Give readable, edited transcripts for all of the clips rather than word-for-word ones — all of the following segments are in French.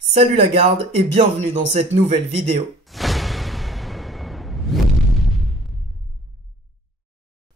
Salut la garde et bienvenue dans cette nouvelle vidéo.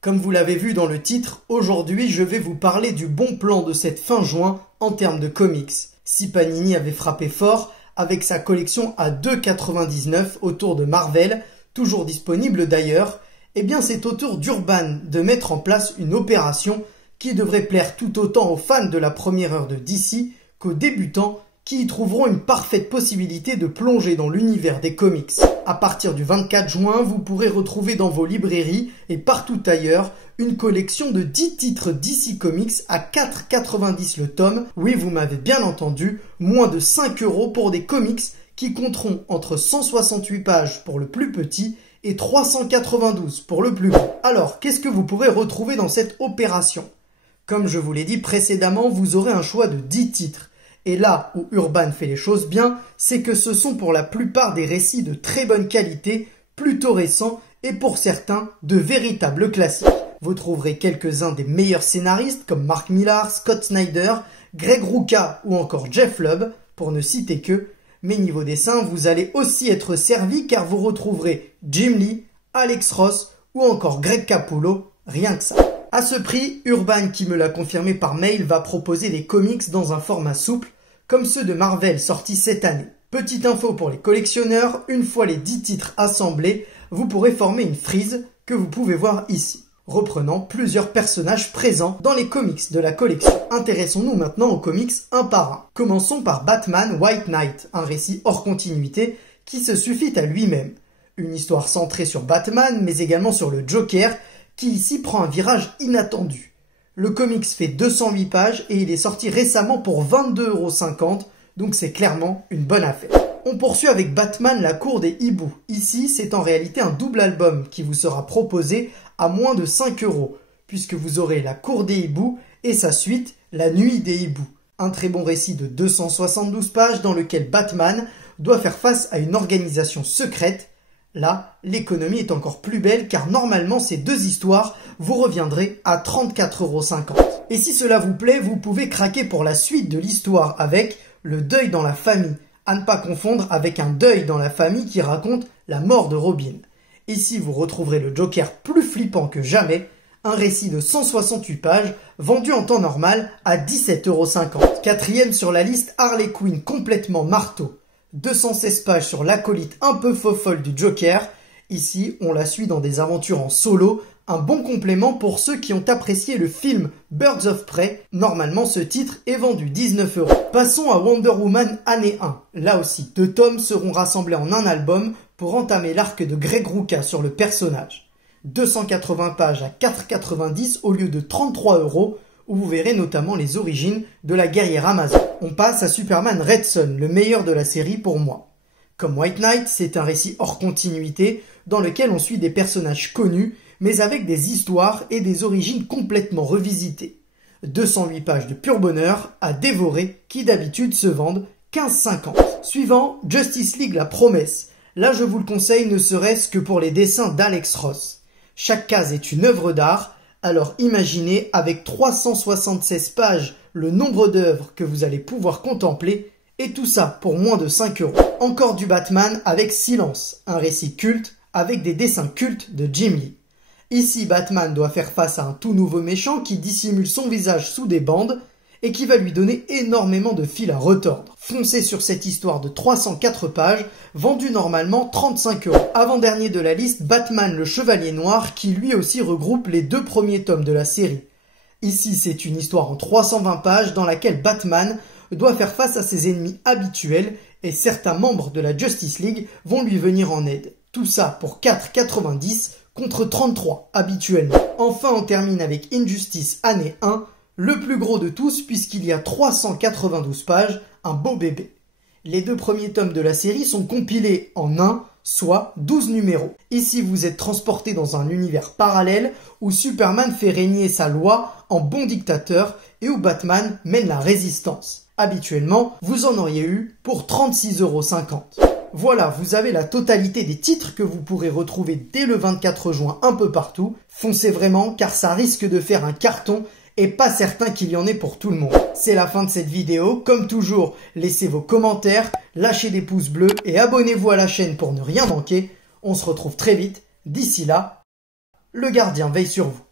Comme vous l'avez vu dans le titre, aujourd'hui je vais vous parler du bon plan de cette fin juin en termes de comics. Si Panini avait frappé fort avec sa collection à 2,99 autour de Marvel, toujours disponible d'ailleurs, eh bien c'est au tour d'Urban de mettre en place une opération qui devrait plaire tout autant aux fans de la première heure de DC qu'aux débutants qui y trouveront une parfaite possibilité de plonger dans l'univers des comics. À partir du 24 juin, vous pourrez retrouver dans vos librairies et partout ailleurs une collection de 10 titres DC Comics à 4,90 le tome. Oui, vous m'avez bien entendu, moins de 5 € pour des comics qui compteront entre 168 pages pour le plus petit et 392 pour le plus grand. Alors, qu'est-ce que vous pourrez retrouver dans cette opération? Comme je vous l'ai dit précédemment, vous aurez un choix de 10 titres. Et là où Urban fait les choses bien, c'est que ce sont pour la plupart des récits de très bonne qualité, plutôt récents et pour certains de véritables classiques. Vous trouverez quelques-uns des meilleurs scénaristes comme Mark Millar, Scott Snyder, Greg Rucka ou encore Jeff Lubb, pour ne citer que. Mais niveau dessin, vous allez aussi être servi car vous retrouverez Jim Lee, Alex Ross ou encore Greg Capullo, rien que ça. À ce prix, Urban, qui me l'a confirmé par mail, va proposer des comics dans un format souple, comme ceux de Marvel sortis cette année. Petite info pour les collectionneurs, une fois les 10 titres assemblés, vous pourrez former une frise que vous pouvez voir ici, reprenant plusieurs personnages présents dans les comics de la collection. Intéressons-nous maintenant aux comics un par un. Commençons par Batman White Knight, un récit hors continuité qui se suffit à lui-même. Une histoire centrée sur Batman, mais également sur le Joker, qui ici prend un virage inattendu. Le comics fait 208 pages et il est sorti récemment pour 22,50 €, donc c'est clairement une bonne affaire. On poursuit avec Batman la cour des hiboux. Ici, c'est en réalité un double album qui vous sera proposé à moins de 5 €, puisque vous aurez la cour des hiboux et sa suite, la nuit des hiboux. Un très bon récit de 272 pages dans lequel Batman doit faire face à une organisation secrète. Là, l'économie est encore plus belle car normalement ces deux histoires vous reviendraient à 34,50 €. Et si cela vous plaît, vous pouvez craquer pour la suite de l'histoire avec Le deuil dans la famille, à ne pas confondre avec Un deuil dans la famille qui raconte la mort de Robin. Ici, vous retrouverez le Joker plus flippant que jamais, un récit de 168 pages vendu en temps normal à 17,50 €. Quatrième sur la liste, Harley Quinn complètement marteau. 216 pages sur l'acolyte un peu faux-folle du Joker. Ici, on la suit dans des aventures en solo, un bon complément pour ceux qui ont apprécié le film Birds of Prey. Normalement, ce titre est vendu 19 €. Passons à Wonder Woman année 1. Là aussi, 2 tomes seront rassemblés en un album pour entamer l'arc de Greg Rucka sur le personnage. 280 pages à 4,90 € au lieu de 33 €, où vous verrez notamment les origines de la guerrière Amazon. On passe à Superman Red Son, le meilleur de la série pour moi. Comme White Knight, c'est un récit hors continuité dans lequel on suit des personnages connus, mais avec des histoires et des origines complètement revisitées. 208 pages de pur bonheur à dévorer qui d'habitude se vendent 15,50 €. Suivant, Justice League La Promesse. Là, je vous le conseille ne serait-ce que pour les dessins d'Alex Ross. Chaque case est une œuvre d'art. Alors imaginez avec 376 pages le nombre d'œuvres que vous allez pouvoir contempler et tout ça pour moins de 5 €. Encore du Batman avec Silence, un récit culte avec des dessins cultes de Jim Lee. Ici, Batman doit faire face à un tout nouveau méchant qui dissimule son visage sous des bandes et qui va lui donner énormément de fil à retordre. Foncez sur cette histoire de 304 pages, vendue normalement 35 €. Avant-dernier de la liste, Batman le Chevalier Noir, qui lui aussi regroupe les 2 premiers tomes de la série. Ici, c'est une histoire en 320 pages dans laquelle Batman doit faire face à ses ennemis habituels et certains membres de la Justice League vont lui venir en aide. Tout ça pour 4,90 € contre 33 habituellement. Enfin, on termine avec Injustice année 1, le plus gros de tous puisqu'il y a 392 pages, un beau bébé. Les 2 premiers tomes de la série sont compilés en un, soit 12 numéros. Ici, vous êtes transporté dans un univers parallèle où Superman fait régner sa loi en bon dictateur et où Batman mène la résistance. Habituellement, vous en auriez eu pour 36,50 €. Voilà, vous avez la totalité des titres que vous pourrez retrouver dès le 24 juin un peu partout. Foncez vraiment car ça risque de faire un carton et pas certain qu'il y en ait pour tout le monde. C'est la fin de cette vidéo. Comme toujours, laissez vos commentaires, lâchez des pouces bleus et abonnez-vous à la chaîne pour ne rien manquer. On se retrouve très vite. D'ici là, le gardien veille sur vous.